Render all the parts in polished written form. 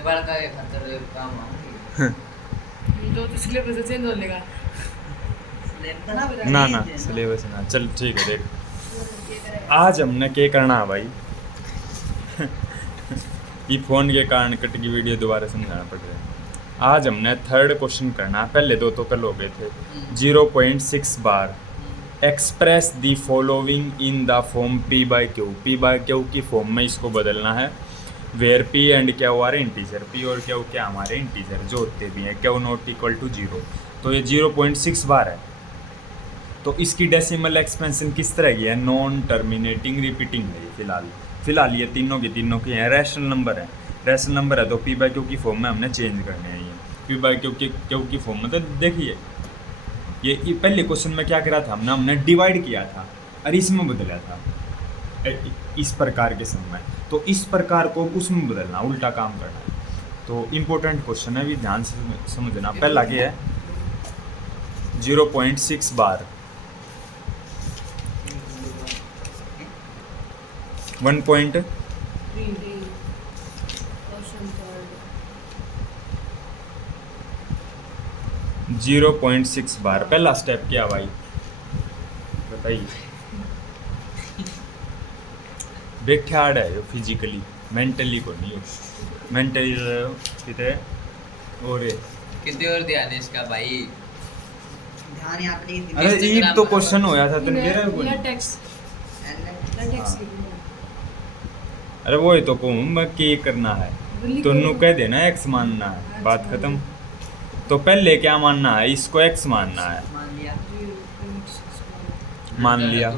नेपाल का ये खतर काम आऊंगी तो सिलेबस चेंज हो लेगा ना ना सिलेबस ना चल ठीक है देख आज हमने क्या करना है भाई ये फ़ोन के कारण कट की वीडियो दोबारा समझाना पड़ रहा है। आज हमने थर्ड क्वेश्चन करना, पहले दो तो कल हो गए थे। 0.6 bar express the following in the form p by q की फॉर्म में इसको बदलना है। वेयर पी एंड क्या हमारे इंटीजर, पी और क्यू क्या हमारे इंटीजर जो होते भी हैं, क्यू नॉट इक्वल टू 0। तो ये 0.6 बार है। तो इसकी डेसिमल एक्सपेंशन किस तरह की है, नॉन टर्मिनेटिंग रिपीटिंग है। फिलहाल ये तीनों के हैं, रैशनल नंबर है। तो पी बाई क्यू की फॉर्म में हमने चेंज करने हैं। ये पी बाई क्यू की फॉर्म में तो देखिए ये पहले क्वेश्चन में क्या करा था हमने डिवाइड किया था और इसमें बदला था इस प्रकार के सम में। तो इस प्रकार को उसमें बदलना, उल्टा काम करना है। तो इम्पोर्टेंट क्वेश्चन है, भी ध्यान से समझना। पहला क्या है 0.6 बार 1. 0.6 बार पहला स्टेप क्या भाई बताइए। बेख्याड़ है जो फिजिकली, मेंटली को नहीं हो, मेंटली कितने और ध्यान है इसका भाई। ध्यान यहाँ पे नहीं। अरे ये तो क्वेश्चन होया था तुम कह रहे हो टैक्स अरे वो ही तो कहूँ मैं के करना है तो कह देना एक्स मानना है, बात खत्म। तो पहले क्या मानना है, इसको एक्स मानना है, मान लिया।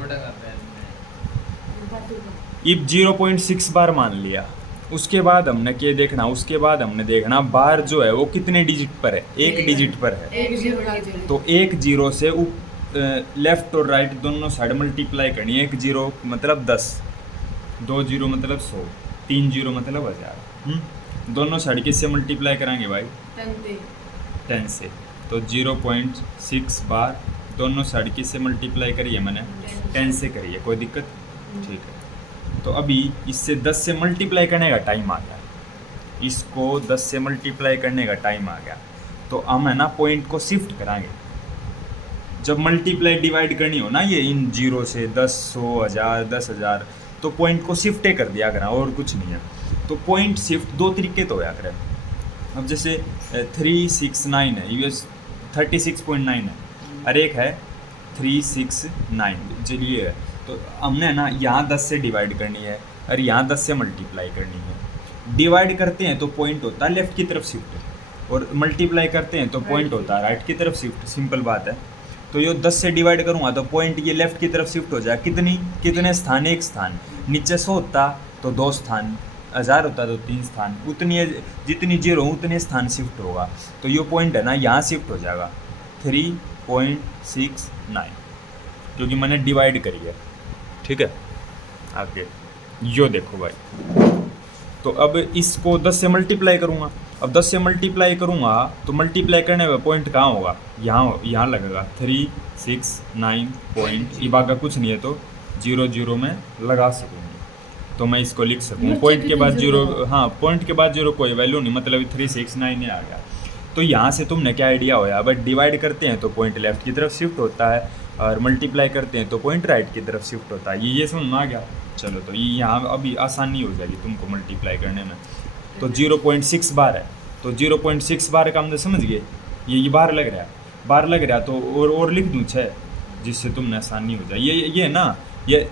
इब 0.6 बार मान लिया। उसके बाद हमने क्या देखना, उसके बाद हमने देखना बार जो है वो कितने डिजिट पर है, एक डिजिट पर है। तो एक जीरो से लेफ्ट और राइट दोनों साइड मल्टीप्लाई करनी है। 1 0 मतलब 10, 2 0 मतलब 100, 3 0 मतलब 1000। दोनों साइड किससे मल्टीप्लाई कराएंगे भाई, 10 से। तो 0.6 बार दोनों साइड किससे मल्टीप्लाई करिए, मैंने 10 से करिए, कोई दिक्कत ठीक है। तो अभी इससे 10 से मल्टीप्लाई करने का टाइम आ गया, इसको 10 से मल्टीप्लाई करने का टाइम आ गया। तो हम है ना पॉइंट को शिफ्ट कराएंगे। जब मल्टीप्लाई डिवाइड करनी हो ना ये इन जीरो से 10, 100, 1000, 10,000, तो पॉइंट को शिफ्ट कर दिया करें और कुछ नहीं है। तो पॉइंट शिफ्ट दो तरीके तो होया करें। अब जैसे 369 है, यूएस 36.9 है, और एक है 369, चलिए है। तो हमने ना यहाँ 10 से डिवाइड करनी है और यहाँ 10 से मल्टीप्लाई करनी है। डिवाइड करते हैं तो पॉइंट होता है लेफ़्ट की तरफ शिफ्ट, और मल्टीप्लाई करते हैं तो पॉइंट होता है राइट की तरफ शिफ्ट। सिंपल बात है। तो ये 10 से डिवाइड करूँगा तो पॉइंट ये लेफ़्ट की तरफ शिफ्ट हो जाए। कितने स्थान, एक स्थान। नीचे 100 होता तो 2 स्थान, 1000 होता तो 3 स्थान। उतनी जितनी जीरो उतने स्थान शिफ्ट होगा। तो ये पॉइंट है ना यहाँ शिफ्ट हो जाएगा 3.69, क्योंकि मैंने डिवाइड करी है। ठीक है, आगे यो देखो भाई। तो अब इसको 10 से मल्टीप्लाई करूँगा। अब 10 से मल्टीप्लाई करूँगा तो मल्टीप्लाई करने में पॉइंट कहाँ होगा, यहाँ लगेगा 369 पॉइंट। ये बात का कुछ नहीं है तो 0 0 में लगा सकूँगी, तो मैं इसको लिख सकूँ। पॉइंट के बाद 0, हाँ पॉइंट के बाद 0 कोई वैल्यू नहीं, मतलब 369 आ गया। तो यहाँ से तुमने क्या आइडिया होया, बट डिवाइड करते हैं तो पॉइंट लेफ्ट की तरफ शिफ्ट होता है और मल्टीप्लाई करते हैं तो पॉइंट राइट की तरफ शिफ्ट होता है। ये समझ में आ गया। चलो तो ये यहाँ अभी आसानी हो जाएगी तुमको मल्टीप्लाई करने में। तो 0.6 बार है, तो 0.6 बार का हमने समझ गए। ये बार लग रहा है तो और लिख दूँ 6, जिससे तुमने आसानी हो जाए। ये ना ये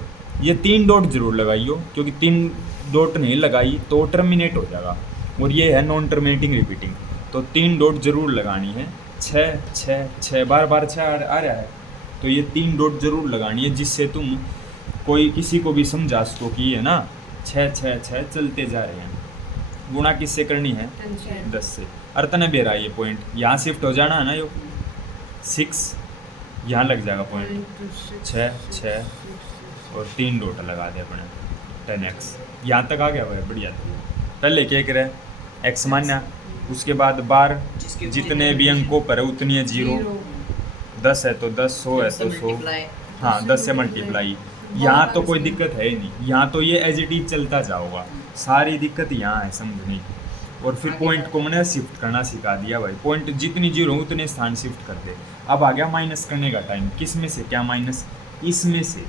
3 डॉट जरूर लगाइयो, क्योंकि 3 डॉट नहीं लगाई तो टर्मिनेट हो जाएगा। और ये है नॉन टर्मिनेटिंग रिपीटिंग, तो 3 डॉट जरूर लगानी है। 6 बार 6 आ रहा है, तो ये 3 डॉट जरूर लगानी है, जिससे तुम किसी को भी समझा सको कि ये ना 6 चलते जा रहे हैं। गुणा किससे करनी है, 10 से। अर्तन बेरा ये पॉइंट यहाँ शिफ्ट हो जाना है ना, यो 6 यहाँ लग जाएगा पॉइंट, 6 और 3 डॉट लगा दे अपने 10x। यहाँ तक आ गया भाई, बढ़िया। पहले क्या करे, x मान्या, उसके बाद बार जितने भी अंकों पर है उतनी है 0। 10 है तो 10, 100 है तो 100, हाँ 10 से मल्टीप्लाई। यहाँ तो कोई दिक्कत है ही नहीं, यहाँ तो ये एज इट इज चलता जाओगा। सारी दिक्कत यहाँ है समझने की। और फिर पॉइंट को मैंने शिफ्ट करना सिखा दिया भाई। पॉइंट जितनी जीरो उतने स्थान शिफ्ट कर दे। अब आ गया माइनस करने का टाइम। किस में से क्या माइनस? इसमें से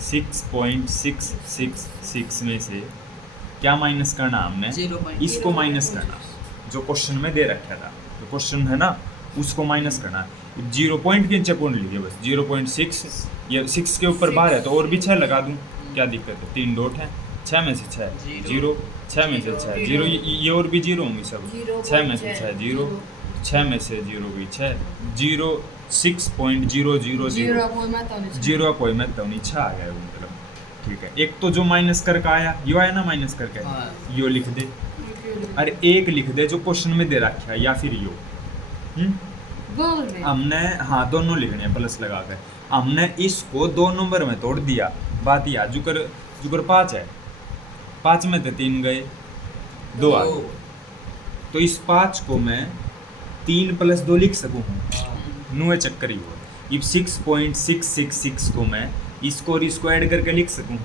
6.666 में से क्या माइनस करना हमने? 0.0 इसको माइनस करना, जो क्वेश्चन में दे रखा था, जो क्वेश्चन है ना उसको माइनस करना। 0 पॉइंट के नीचे पॉइंट लीजिए बस, 0.6, ये 6 के ऊपर बार है तो और भी 6 लगा दूँ, क्या दिक्कत है? 3 डॉट है, 6 में से 6 0, 6 में से 6 0, ये और भी 0 होंगी सब, 6 में से 6 0, 6 में से 0 भी 6 0, 6.000 जीरो कोई मैं तो नहीं, 6 आ गया वो मतलब। ठीक है, एक तो जो माइनस करके आया यो आया ना, माइनस करके यो लिख दे, अरे एक लिख दे जो क्वेश्चन में दे रखा है, या फिर यो हमने, हाँ दोनों लिखने हैं प्लस लगा कर। हमने इसको 2 नंबर में तोड़ दिया। बात यह जुकर 5 है, 5 में तो 3 गए, 2 आ गए, तो इस 5 को मैं 3 + 2 लिख सकूँ, नुए चक्कर ही हुआ। इब 6.666 को मैं इसको और इसको ऐड करके लिख सकूँ,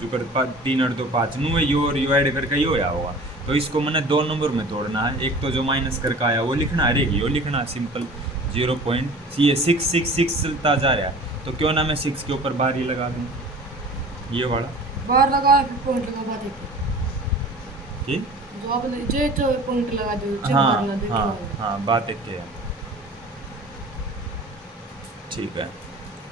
जुकर 3 और 2 5, नुए यो और यो ऐड करके यो आया होगा। तो इसको मैंने 2 नंबर में तोड़ना है, एक तो जो माइनस करके आया वो लिखना, अरे यो लिखना सिंपल। 0.666 चलता जा रहा है, तो क्यों ना मैं 6 के ऊपर बार ही लगा दूँ, ये वाला बार लगा फिर पॉइंट लगा बात एक ठीक। जो आपने जो पॉइंट लगा दो हाँ बात एक है, ठीक है।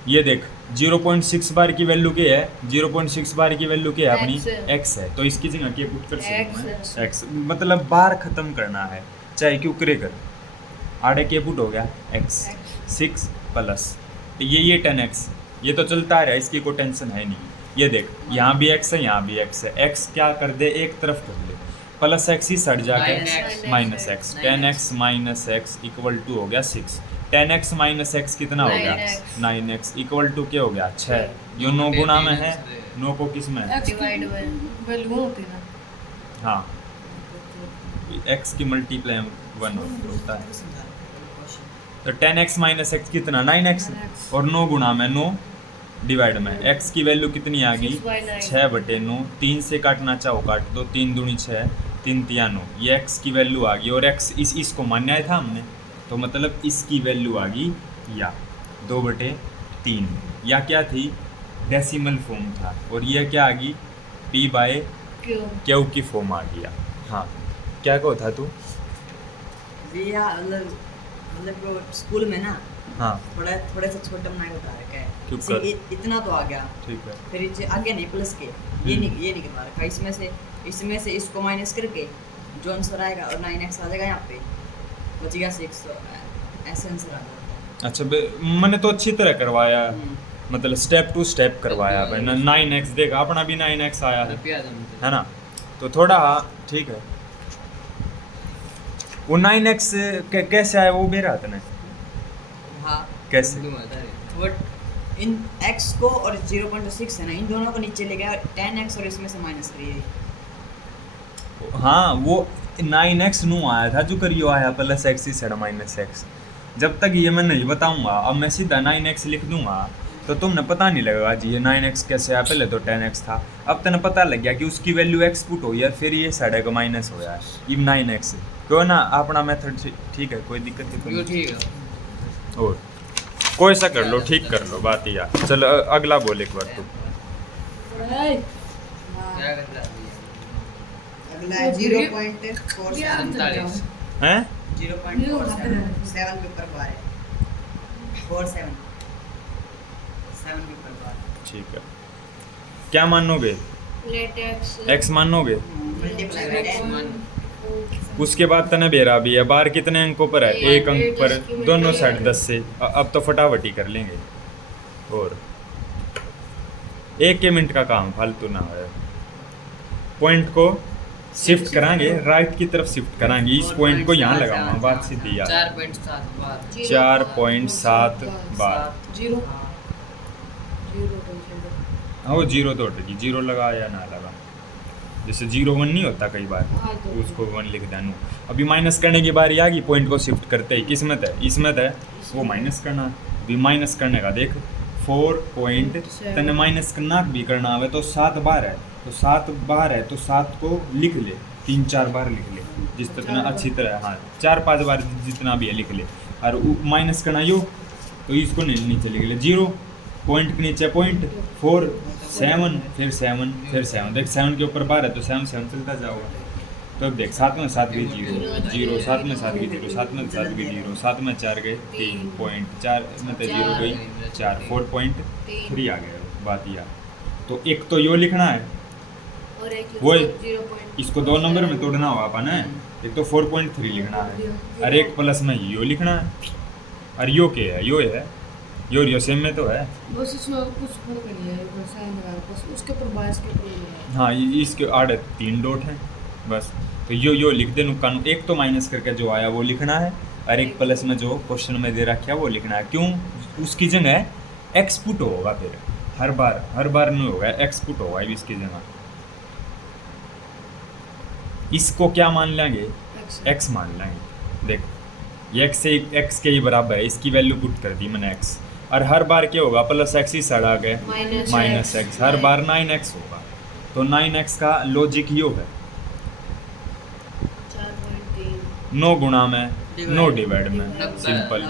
ये देख 0.6 बार की वैल्यू क्या है? 0.6 बार की वैल्यू क्या है अपनी? x है, तो इसकी जगह क्या पुट कर सकते हैं? x, मतलब बार खत्म करना है, चाहे क्यों करे कर, आड़े के पुट हो गया x 6 प्लस ये 10x, ये तो चलता रहा है, इसकी कोई टेंशन है नहीं। ये देख यहाँ भी x है, यहाँ भी x है, x क्या कर दे एक तरफ कर ले, प्लस x ही सट जाके minus x, 10x minus x equal to हो गया 6, 10x माइनस x कितना हो गया? 9x इक्वल टू क्या हो गया? 6। जो 9 गुना में है, 9 को किस में? वैल्यू होती है हाँ, x की मल्टीप्लाई 1 होता है, तो 10x माइनस x कितना? 9x, और 9 गुना में 9 डिवाइड में x की वैल्यू कितनी आ गई? 6/9, 3 से काटना चाहो काट दो, 3 दूनी 6, 3 तिया 9, ये x की वैल्यू आ गई। और x इसको मान्या था हमने, तो मतलब इसकी वैल्यू आ गई या 2/3, या क्या थी? डेसिमल फॉर्म था, और ये क्या आ गई? p/q की फॉर्म आ गया। हाँ क्या कहो था तू? भैया मतलब स्कूल में ना, हाँ थोड़ा सा छोटा बनाए बता रखा है, चुप कर। इतना तो आ गया, ठीक है, फिर इसे आगे नहीं प्लस के, ये नहीं करवा रखा। इसमें से इसको माइनस करके जो आंसर आएगा, और 9x आ जाएगा, यहाँ पे बचेगा 6, ऐसे आंसर आ जाएगा। अच्छा मैंने तो अच्छी तरह करवाया, मतलब स्टेप टू स्टेप करवाया भाई। 9x देखा, अपना भी 9x आया है ना, तो थोड़ा ठीक है। वो 9x कैसे आया वो बेरा था ना? हाँ कैसे? बट इन x को और 0.6 है ना, इन दोनों को नीचे ले गया, 10x और इसमें से माइनस करिए। हाँ वो 9x नु आया था, जो करियो आया प्लस x से माइनस x। जब तक ये मैं नहीं बताऊंगा, अब मैं सीधा 9x लिख दूंगा तो तुमने पता नहीं लगेगा जी ये 9x कैसे आया, पहले तो 10x था। अब तने पता लग गया कि उसकी वैल्यू x पुट हो, या फिर ये साढ़े का माइनस हो गया ये 9x। क्यों ना अपना मेथड ठीक है, कोई दिक्कत नहीं, ठीक है, और कोई सा कर लो, ठीक कर लो, बात ही यार। चल अगला बोल एक बार तू। क्या कर रहा है अगला है 0.47 हैं? 0.47 के ऊपर बार है, 47 7 के ऊपर बार। ठीक है, क्या मानोगे? x मानोगे? मल्टीप्लाई बाय 10, उसके बाद तने बेरा भी है, बार कितने अंकों पर है? 1 अंक पर, दोनों साइड 10 से। अब तो फटाफट ही कर लेंगे, और 1 मिनट का काम फालतू ना है। पॉइंट को शिफ्ट कराएंगे, राइट की तरफ शिफ्ट कराएंगे, इस पॉइंट को यहाँ लगाऊंगा, बात सीधी यार। 4.7 बार 4.7 बार, हाँ वो 0 तो हटेगी, 0 लगा या ना लगा, जैसे 0 1 नहीं होता कई बार, उसको 1 लिख देना। अभी माइनस करने की बारी आ गई, पॉइंट को शिफ्ट करते ही किस्मत है, इसमत है, वो माइनस करना। अभी माइनस करने का देख, 4 पॉइंट तने माइनस करना भी करना है तो 7 बार है, तो 7 बार है तो 7 को लिख ले, 3-4 बार लिख ले, जिस तरह अच्छी तरह, हाँ 4-5 बार जितना भी है लिख ले। और माइनस करना यो, तो इसको नीचे लिख ले 0, पॉइंट के नीचे पॉइंट, 4 7 फिर 7 फिर 7, देख 7 के ऊपर बार है तो 7 7 चलता जाओगा। तो अब देख 7 में 7 गई 0 0, 7 में 7 गई 0, 7 में 7 गई 0, 7 में 4 गए 3 पॉइंट, 4 में तो 0 गई 4, 4.3 आ गया। बात यह, तो एक तो यो लिखना है, और एक वो 0.0 इसको 2 नंबर में तोड़ना होगा अपन है, एक तो 4.3 लिखना है और एक प्लस में यो लिखना है। और यो क्या है, यो है यो सेम में तो है, बस इसमें कुछ फर्क नहीं है, बस साइन लगा बस उसके ऊपर 22 के ऊपर है। हाँ इसके आड़े 3 डॉट हैं बस। तो यो लिख दे नुकान, एक तो माइनस करके जो आया वो लिखना है और एक प्लस में जो क्वेश्चन में दे रखा है वो लिखना है। क्यों, उसकी जगह एक्स पुट होगा, फिर हर बार नहीं होगा, एक्स पुट होगा इसकी जगह। इसको क्या मान लेंगे, एक्स मान लेंगे। देख ये एक्स के ही बराबर है, इसकी वैल्यू पुट कर दी मैंने एक्स, और हर बार क्या होगा प्लस एक्स ही सड़ा गए माइनस एक्स, हर बार 9x होगा। तो 9x का लॉजिक यो है 9 गुणा में 9 डिवाइड में, सिंपल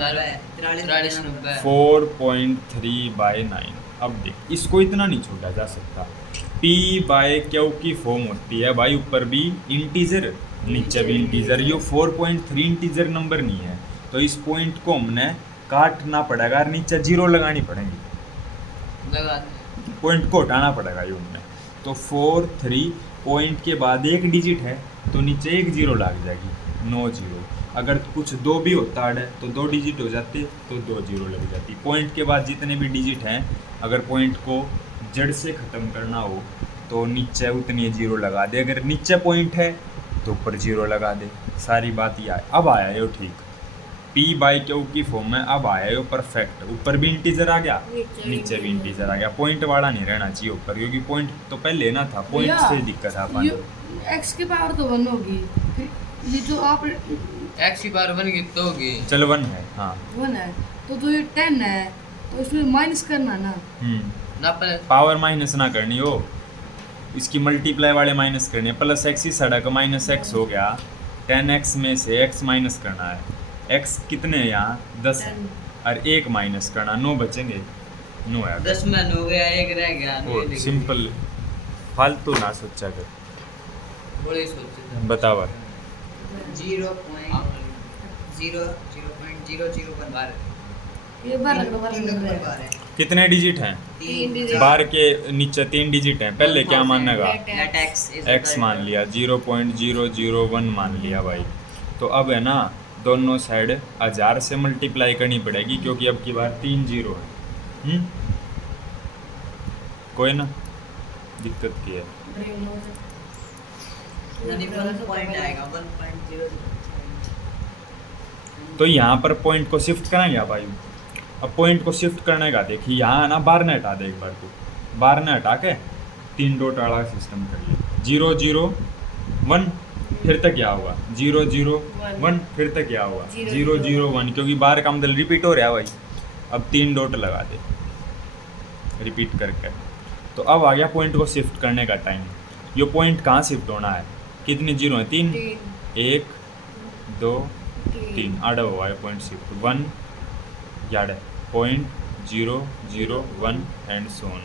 4.3/9। अब देख इसको इतना नहीं छोड़ा जा सकता, P/Q की फॉर्म होती है भाई, ऊपर भी इंटीजर नीचे भी इंटीजर। ये 4.3 इंटीजर नंबर नहीं है, तो इस पॉइंट को हमने काटना पड़ेगा और नीचे 0 लगानी पड़ेगी, पॉइंट को हटाना पड़ेगा ये उनमें। तो 4 3 पॉइंट के बाद एक डिजिट है तो नीचे एक 0 लग जाएगी, 9 0। अगर कुछ 2 भी होता है तो 2 डिजिट हो जाते तो 2 0 लग जाती। पॉइंट के बाद जितने भी डिजिट हैं, अगर पॉइंट को जड़ से ख़त्म करना हो तो नीचे उतनी 0 लगा दे, अगर नीचे पॉइंट है तो ऊपर 0 लगा दे। सारी बात यह है। अब आया यो ठीक, P/Q की फॉर्म में अब आया यो परफेक्ट, ऊपर भी इंटीजर आ गया नीचे भी इंटीजर आ गया। पॉइंट वाला नहीं रहना चाहिए ऊपर, क्योंकि पॉइंट तो पहले ना था, पॉइंट से दिक्कत आ पानी। एक्स की पावर तो 1 होगी, फिर ये जो आप एक्स की पावर 1 की तो होगी, चल 1 है, हाँ 1 है तो जो ये 10 है तो इसमें माइनस करना ना, ना पर पावर माइनस ना करनी हो, इसकी मल्टीप्लाई वाले माइनस करनी है। प्लस एक्स ही सड़क माइनस एक्स हो गया, 10x में से x माइनस करना है। x कितने हैं यहाँ 10 है, और 1 माइनस करना, 9 बचेंगे, 9 है 10 में 9 गया, 1 रह गया। और सिंपल, फालतू ना सोचा कर, बड़ी सोच बतावा 0.001 बार ये बार तीन नंबर बार है। कितने डिजिट हैं, 3 डिजिट बार के नीचे 3 डिजिट हैं। पहले क्या मानने का, Let x is x मान लिया, 0.001 मान लिया भाई। तो अब है ना दोनों साइड 1000 से मल्टीप्लाई करनी पड़ेगी, क्योंकि अब की बार 3 0 है। कोई ना दिक्कत की है, यानी 1 पॉइंट आएगा 1.0। तो यहाँ पर पॉइंट को शिफ्ट कराएंगे भाई। अब पॉइंट को शिफ्ट करने का देखिए, यहाँ ना बार ने हटा दे, एक बार को बार ने हटा के 3 डॉट वाला सिस्टम करिए, 0 0 1, फिर तक क्या होगा 0 0 1, फिर तक क्या होगा 0 0 1, क्योंकि बार का मतलब रिपीट हो रहा है भाई। अब 3 डॉट लगा दे रिपीट करके। तो अब आ गया पॉइंट को शिफ्ट करने का टाइम। ये पॉइंट कहाँ शिफ्ट होना है, कितने 0 है 3, 1 2 3 आड़ा हुआ है पॉइंट शिफ्ट 1 याद है 0.001 एंड सो ऑन।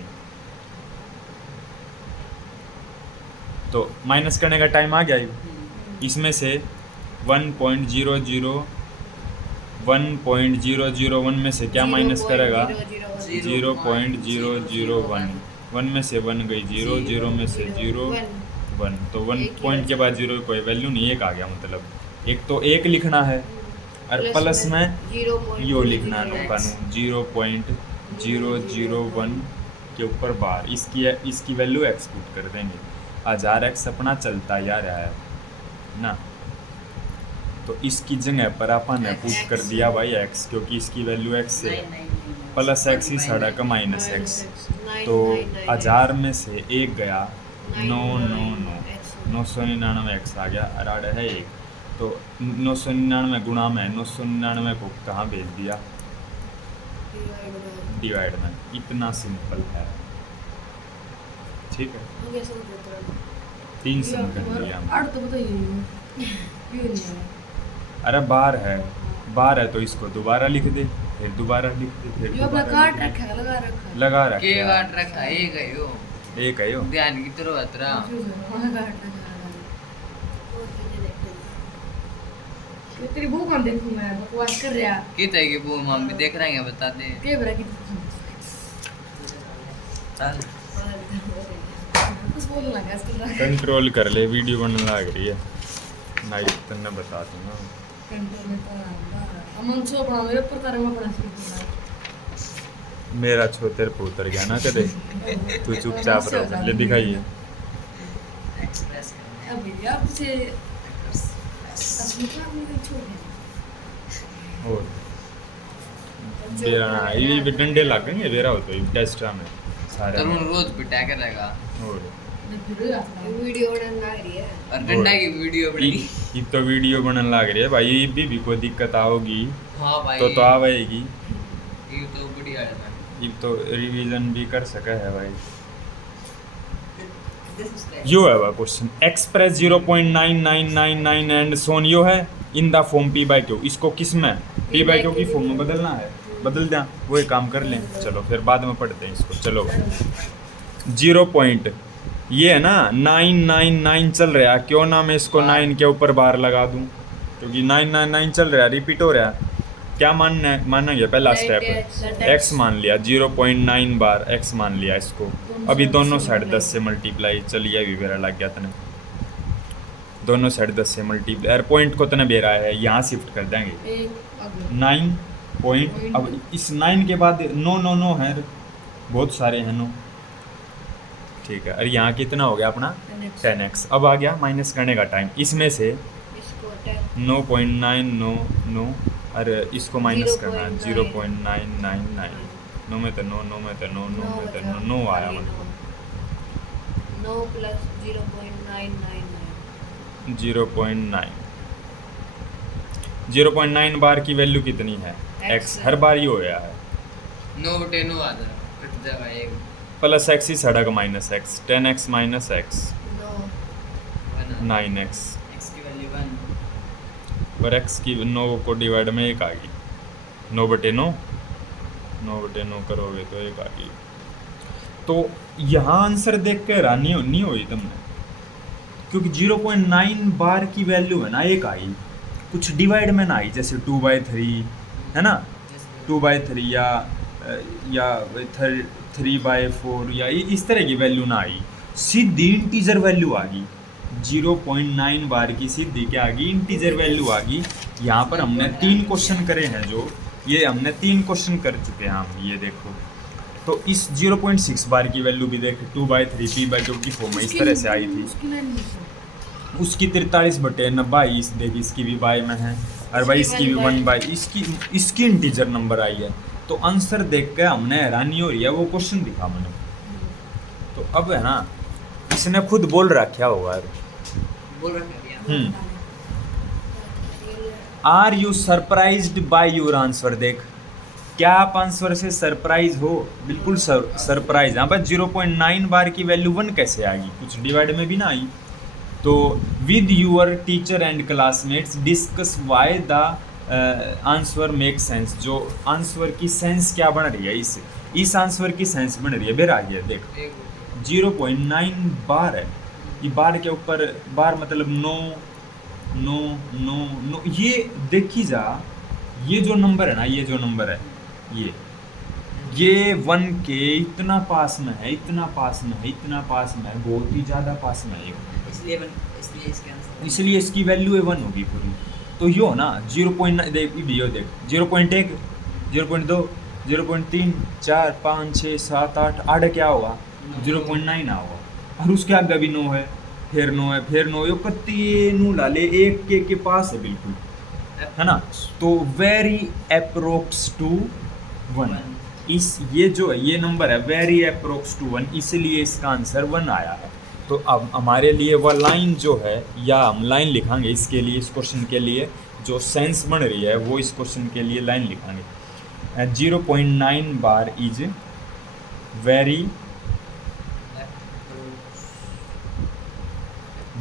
तो माइनस करने का टाइम आ गया, इसमें से 1.001 में से क्या माइनस करेगा 0.001, 1 में से 1 गई 0, 0 में से 0 1, तो 1 पॉइंट के बाद 0 कोई वैल्यू नहीं, 1 आ गया। मतलब एक तो 1 लिखना है और प्लस में यो लिखना है कानून 0.001 के ऊपर बार, इसकी वैल्यू एक्स पुट कर देंगे। 1000x अपना चलता जा रहा है ना, तो इसकी जगह पर अपन ने पुट कर दिया भाई x, क्योंकि इसकी वैल्यू x है, प्लस x ही सड़ा का माइनस x। तो 1000 में से 1 गया 999 x आ गया, अराड है 1। तो 999 गुणा में 999 को कहाँ भेज दिया डिवाइड में, इतना सिंपल है। ठीक है। 3 सम कर लिया हमने। 8 तो बताइए क्यों नहीं आया? अरे बार है तो इसको दोबारा लिख दे, फिर दोबारा लिख दे, फिर जो अपना दोबारा काट लिख दे। रखा है, लगा रखा है। लगा के रखा काट रखा है एक है यो एक है यो। ध्यान की तरह अतरा वहाँ काट रखा है। तेरी बहू कौन देखूं मैं, बकवास कर रहा। कितने की वो हम भी देख रहे हैं बता दे के बरा की चल कुछ बोलने लगा इसको। कंट्रोल कर ले, वीडियो बनने लग रही है। नाइट तन्ने बता दूंगा। कंट्रोल में तो अमन सो बना मेरे ऊपर तारे में पड़ा सी। मेरा छोतेर पे उतर गया ना कदे, तू चुपचाप रहो, ले दिखाइए। एक्सप्रेस करने अभी आप से असली का मुझे छोड़ दे। और बेरा ना ये भी डंडे लगेंगे बेरा हो तो ये टेस्ट में सारे तरुण रोज पिटा के रहेगा और वीडियो बनाने लग रही है। और गंडा की वीडियो बनेगी ये तो वीडियो बनने लग रही है भाई। ये भी कोई दिक्कत आओगी हाँ भाई तो आवेगी। ये तो बढ़िया है ये तो रिवीजन भी कर सका है भाई। दिस इज यो है वह क्वेश्चन, एक्सप्रेस 0.9999 एंड सोन यो है इन the form p by Q. इसको किस में पी बाई क्यू की फॉर्म में बदलना है, बदल दें, वो एक काम कर लें। चलो फिर बाद में पढ़ते हैं इसको। चलो 0 पॉइंट ये है ना 999 चल रहा है, क्यों ना मैं इसको 9 के ऊपर बार लगा दूं, क्योंकि 999 चल रहा है, रिपीट हो रहा है। क्या मानना गया पहला स्टेप, x मान लिया 0.9 बार x मान लिया इसको। अभी दोनों साइड 10 से मल्टीप्लाई, चलिए अभी बेरा लग गया तने, दोनों साइड 10 से मल्टीप्लाई, पॉइंट को तने बेरा है यहाँ शिफ्ट कर देंगे। एक अगला 9 पॉइंट, अब इस 9 के बाद नो है, बहुत सारे हैं नो, ठीक है। और यहाँ कितना हो गया अपना 10x। अब आ गया माइनस करने का टाइम, इसमें से इसको 10 9.9 और इसको माइनस करना है 0.999। नो में तो नो में तो नो आया मतलब 9 प्लस 0.999 0.9 बार की वैल्यू कितनी है x, हर बार ये हो गया है 9/9 आ जाएगा, कट जाएगा एक प्लस x ही सड़क minus x, 10x minus x 1 9x x की वैल्यू 1 और x की 9 को डिवाइड में एक आ गई, 9/9 करोगे तो एक आ गई। तो यहाँ आंसर देख के हैरानी नहीं हुई तुमने, क्योंकि 0.9 बार की वैल्यू है ना एक आई, कुछ डिवाइड में ना आई, जैसे 2/3 है ना, 2/3 या 3/4 या इस तरह की वैल्यू ना आई, सीधी इंटीजर वैल्यू आ गई। 0.9 बार की सीधी क्या आ गई, इंटीजर वैल्यू आ गई। यहाँ पर हमने 3 क्वेश्चन करे हैं, जो ये हमने 3 क्वेश्चन कर चुके हैं हम, ये देखो। तो इस 0.6 बार की वैल्यू भी देख 2/3 p/2 की फॉर्म में इस तरह से आई थी। उसकी 43/22 देखिए, इसकी भी बाई में है, और भाई इसकी भी 1/, इसकी इंटीजर नंबर आई है। तो आंसर देख के हमने हैरानी हो रही है, वो क्वेश्चन दिखा मैंने। तो अब है ना, इसने खुद बोल रखा होगा, बोल रखा है are you surprised by your answer. देख, क्या आप आंसर से सरप्राइज हो? बिल्कुल सरप्राइज। यहाँ पर 0.9 बार की वैल्यू 1 कैसे आ गई, कुछ डिवाइड में भी ना आई। तो with your teacher and classmates discuss why the answer make sense. जो आंसर की सेंस क्या बन रही है, इस आंसर की सेंस बन रही है। बेर आ गया देख, 0.9 बार है, ये बार के ऊपर बार मतलब नो। ये देखी जा, ये जो नंबर है ना, ये जो नंबर है, ये 1 के इतना पास में है, इतना पास में है, इतना पास में है, बहुत ही ज़्यादा पास में है, इसलिए इसके आंसर इसलिए इसकी वैल्यू 1 होगी पूरी। तो यो ना 0.9 देख, वीडियो देख, 0.1 0.2 0.3 4 5 6 7 8 क्या होगा 0.9 होगा, और उसके आगे भी 9 है, फिर 9 है, फिर 9 कत्ती नू डाले 1 के पास है बिल्कुल, है ना। तो वेरी अप्रोक्स टू 1, इस ये जो है ये नंबर है वेरी अप्रोक्स टू 1, इसलिए इसका आंसर 1 आया है। तो अब हमारे लिए वह लाइन जो है, या हम लाइन लिखांगे इसके लिए, इस क्वेश्चन के लिए जो सेंस बन रही है, वो इस क्वेश्चन के लिए लाइन लिखांगे। 0.9 bar is very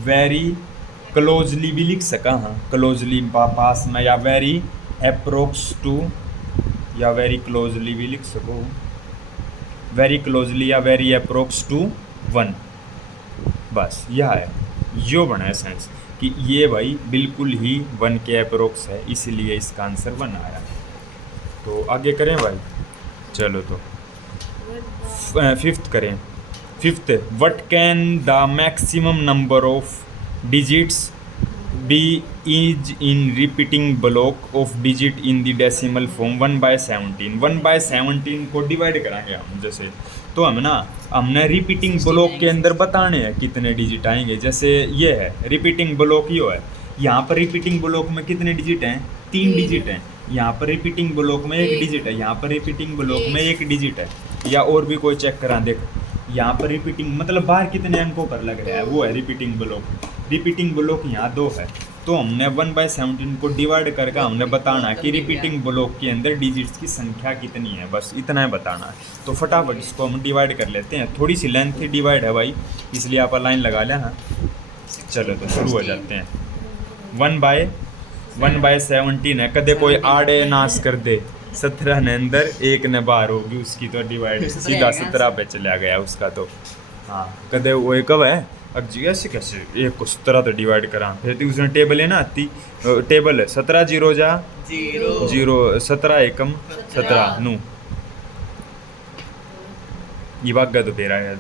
very closely भी लिख सका, हाँ क्लोजली पास में, या वेरी अप्रोक्स टू, या वेरी क्लोजली भी लिख सको, वेरी क्लोजली या वेरी अप्रोक्स टू 1। बस यह है, यो बना है सेंस कि ये भाई बिल्कुल ही 1 के अप्रोक्स है, इसलिए इसका आंसर 1 आया। तो आगे करें भाई, चलो तो फिफ्थ करें। Fifth, what can the maximum number of digits be is in repeating block of digit in the decimal form 1/17। 1/17 को डिवाइड कराएंगे हम, जैसे तो हम ना हमने रिपीटिंग ब्लॉक के अंदर बताने हैं कितने डिजिट आएंगे। जैसे ये है रिपीटिंग ब्लॉक, यो है, यहाँ पर रिपीटिंग ब्लॉक में कितने डिजिट हैं, 3 डिजिट हैं। यहाँ पर रिपीटिंग ब्लॉक में 1 डिजिट है, यहाँ पर रिपीटिंग ब्लॉक में 1 डिजिट है, या और भी कोई चेक करा देख। यहाँ पर रिपीटिंग मतलब बाहर कितने अंकों पर लग रहा है, वो है रिपीटिंग ब्लॉक। रिपीटिंग ब्लॉक यहाँ 2 है, तो हमने 1/17 को डिवाइड करके हमने बताना कि रिपीटिंग ब्लॉक के अंदर डिजिट्स की संख्या कितनी है, बस इतना है बताना है। तो फटाफट इसको हम डिवाइड कर लेते हैं, थोड़ी सी लेंथ डिवाइड है भाई, इसलिए आप लाइन लगा लें। हाँ चलो तो शुरू हो जाते हैं। 1/17 है, कदे कोई आड़े नाश कर दे, 17 ने अंदर 1 ने बाहर होगी, उसकी तो डिवाइड सीधा 17 पे चला गया उसका। तो हाँ कदे वो कब है, अब जी ऐसे कैसे एक को 17 तो डिवाइड करा, फिर उसने टेबल है ना आती, टेबल है 17 0 जा 0 17 एकम 17 नू ये भागा तो तेरा है,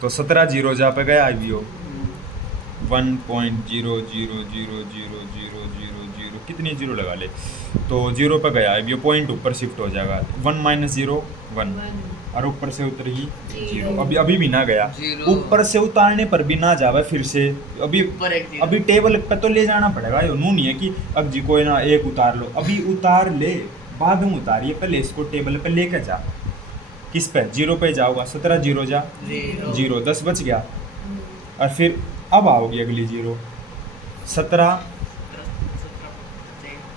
तो 17 0 जा पे गया आई हो 1.0000000 कितनी जीरो लगा ले, तो 0 पे गया है, ये पॉइंट ऊपर शिफ्ट हो जाएगा, 1 - 0 1 और ऊपर से उतर ही 0। अभी भी ना गया, ऊपर से उतारने पर भी ना जावे, फिर से अभी टेबल पे तो ले जाना पड़ेगा। ये नू नहीं है कि अब जी कोई ना एक उतार लो, अभी उतार ले, बाद में उतारिए, पहले इसको टेबल पे लेकर जा। किस पे, 0 पे जाओगा, 17 0 जा 0 10 बच गया, और फिर अब आओगी अगली 0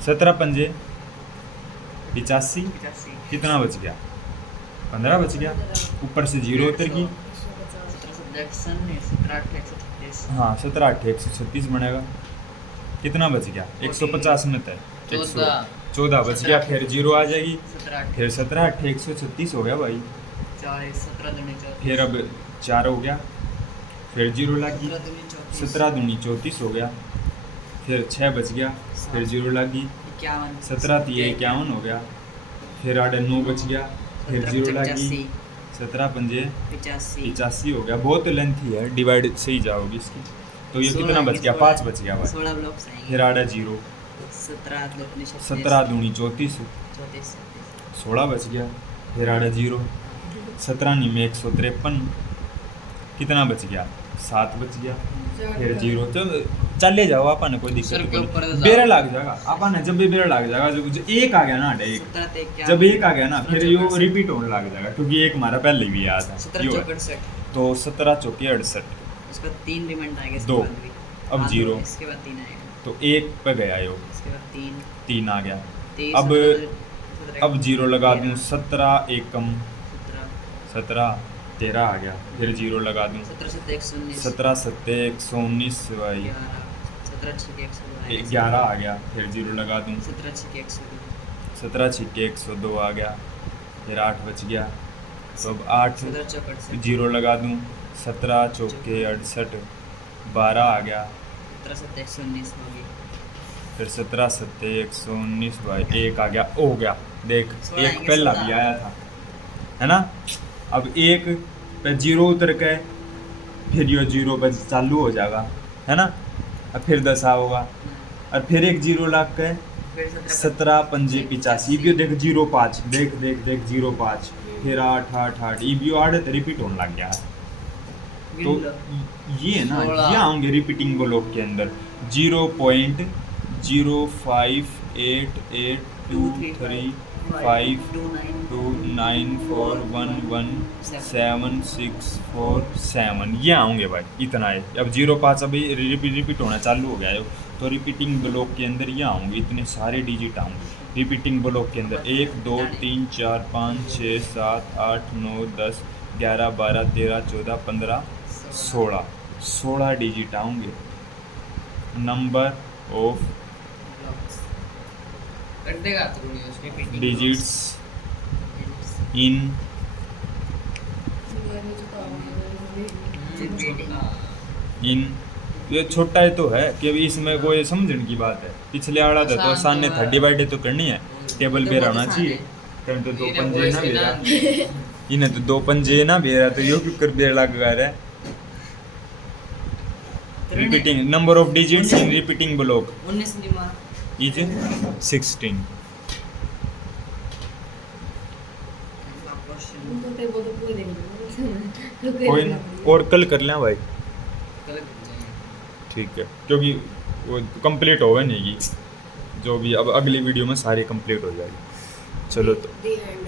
17 पंजे 85 कितना बच गया, 15 बच गया, ऊपर से 0 उतर गई, हाँ 17 8 136 बनेगा, कितना बच गया 150 में तय 14 बच गया, फिर 0 आ जाएगी, फिर 17 8 136 हो गया भाई, फिर अब 4 हो गया, फिर 0 लगी, 17 दूनी 34 हो गया, फिर 6 बच गया, फिर 0 लगी, 17 3 51 हो गया, फिर 8 9 बच गया, फिर 0 लगी, 17 पंजे 85 हो गया। बहुत लेंथी है, डिवाइड से ही जाओगी इसकी। तो ये कितना बच गया, 5 बच गया भाई, फिर 8 0 17 दूनी 34 16 बच गया, फिर 8 0 17 में 153 कितना बच गया, 7 बच गया, फिर 0 तो चले जाओ आपा ने, कोई दिक्कत नहीं, बेरा लग जाएगा आपा ने, जब भी बेरा लग जाएगा, जो एक आ गया ना एक, जब एक आ गया ना फिर यो रिपीट होने लग जाएगा, क्योंकि एक हमारा पहले भी आया था, तो 17 चौके 68 उसका 3 रिमाइंड आएगा, 2 अब 0 इसके बाद 3 आएगा, तो 1 पे गया यो, इसके बाद 3 आ गया, 3 अब 0 लगा दूँ, 17 एकम 17 13 आ गया, फिर 0 लगा दूँ, 17 7 119 भाई, 11 आ गया, फिर 0 लगा दूँ, 17 6 102 आ गया, फिर 8 बच गया, तो अब 8 0 लगा दूँ, 17 चौके 68 12 आ गया, 17 फिर 17 7 119 भाई, 1 आ गया, हो गया, देख एक पहला भी आया था, है ना। अब 1 पे 0 उतर के फिर ये 0 पे चालू हो जाएगा, है ना, अब फिर 10 होगा, और फिर एक 0 लाग के 17 पंजे 85, ये देख 0 5 देख 0 5, फिर 8 8 8 ये 8 तो रिपीट होने लग गया। तो ये है ना, ये आएंगे रिपीटिंग ब्लॉक के अंदर 0.0588235294117647 ये आएंगे भाई, इतना है। अब 0 5 अभी रिपीट होना चालू हो गया है, तो रिपीटिंग ब्लॉक के अंदर ये आऊँगे, इतने सारे डिजिट आऊँगे रिपीटिंग ब्लॉक के अंदर, 1 2 3 4 5 6 7 8 9 10 11 12 13 14 15 16 16 डिजिट आएंगे नंबर ऑफ कर देगा तो नहीं उसके डिजिट्स इन इन ये छोटा है तो है कि अभी इसमें कोई समझने की बात है पिछले आड़ा था तो आसान ने था डिवाइड तो करनी है टेबल पे रहना चाहिए कहीं तो दो पंजे ना बेरा इन्हें तो दो पंजे ना बेरा तो यो क्यों कर बेरा लगा रहा है repeating number of digits in repeating block 19 दिमाग इज 16 तो टेबल तो पूरे देंगे कोई ना और कल कर लें भाई कल कर लेंगे। ठीक है क्योंकि वो कंप्लीट होगा नहीं जो भी अब अगली वीडियो में सारी कंप्लीट हो जाएगी चलो तो दी एंड